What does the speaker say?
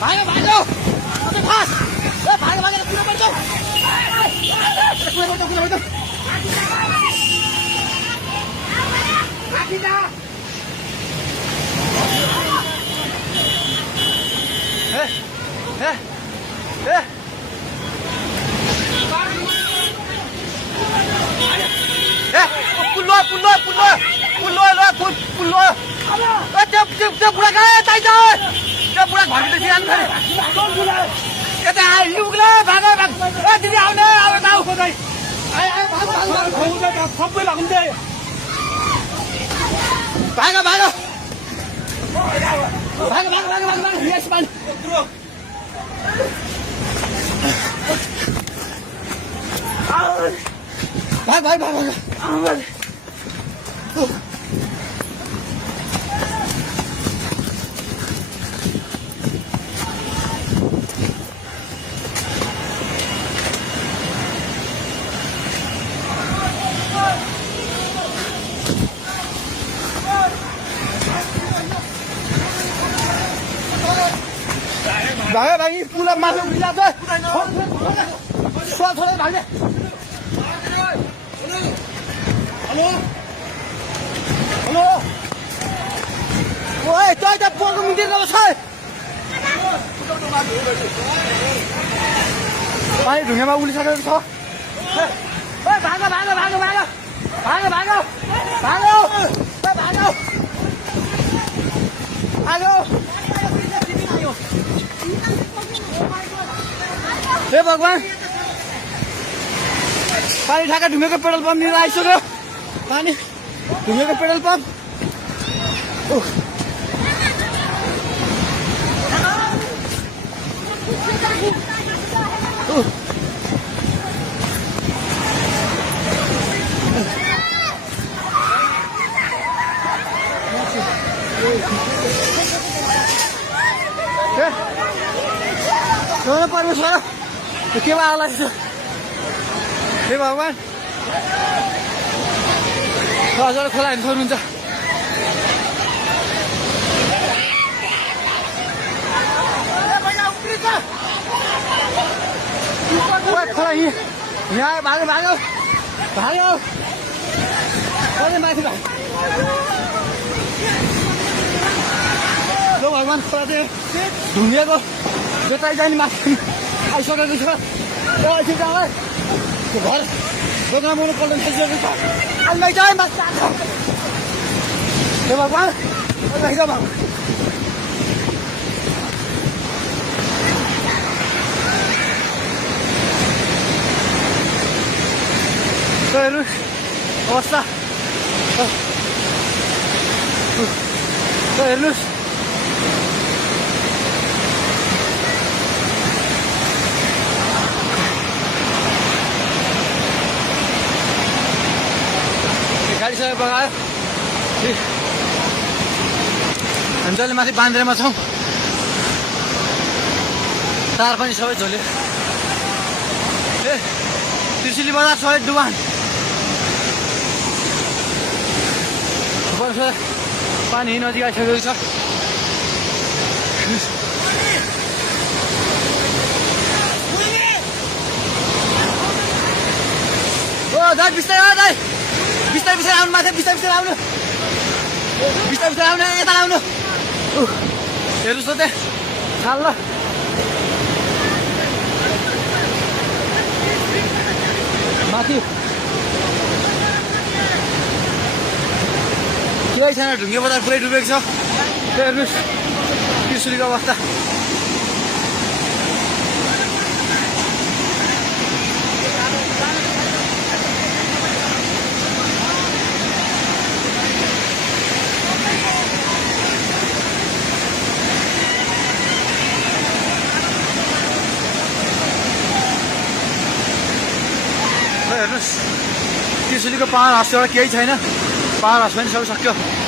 भागो भागो अबे फास ए भागो भागेर कुन पर्छ कुन पर्छ आकिदा ए ए ए ए पुल्लो पुल्लो पुल्लो पुल्लो ल पुल्लो ए त्यो बुढा कहाँ ताइ जा त्यो बुढा घरभित्र सिरान गरे यता आइलुग्ला भागो भाग ए दिदी आउने आउ आउ खोदै आइ आइ भागो भागो सबै लाग्दै भागो भागो भागो भागो भागो भागो यस मान भाग भाग भाग भाग भागे भागी पुला माथि उठिला छ छोडे भाग्ने हेलो हेलो ओए तै त पोको मुन्टे गयो छ पानी ढुङ्गामा उलिसकेको छ ओए भागो भागो भागो भागो भागो भागो भागो ओए भागो आयो हे भगवान पानी ठाका ढुङ्गेको पेट्रोल पम्प लिएर आइसक्यो पानी ढुङ्गेको पेट्रोल पम्प परमेश्वर के आला हे भगवान हजुर खोला हेर्नु सक्नुहुन्छ खोला यहाँ भागो भागो भागो माथि भाग भगवान खोला चाहिँ ढुङ्गेको बेटाइ जाने माथि आइसकेको छ त्यो घर दोकान बनाउनु पल्ट थालिसकेको छ अलि चाहिँ माथि आएको हे भगवान हेर्नु अवस्था हेर्नुहोस् गाडी सबै बगायो हामी जहिले माथि बान्द्रेमा छौँ तार पनि सबै झोल्यो ए त्रिशुली बजार सबै डुबान पानी नजिक आइसकेको छ ओ दाइ बिस्तारै दाइ बिस्तारै बिस्तारै आउनु माथि बिस्तारै बिस्तारै आउनु बिस्तारै बिस्तारै आउनु यता आउनु हेर्नुहोस् त त्यहाँ खाल ल माथि केही छैन ढुङ्गे बजार पुरै डुबेको छ हेर्नुहोस् त्रिशुलीको अवस्था हेर्नुहोस् त्रिशुलीको पावर हाउस एउटा केही छैन पावर हाउस पनि सबै सक्यो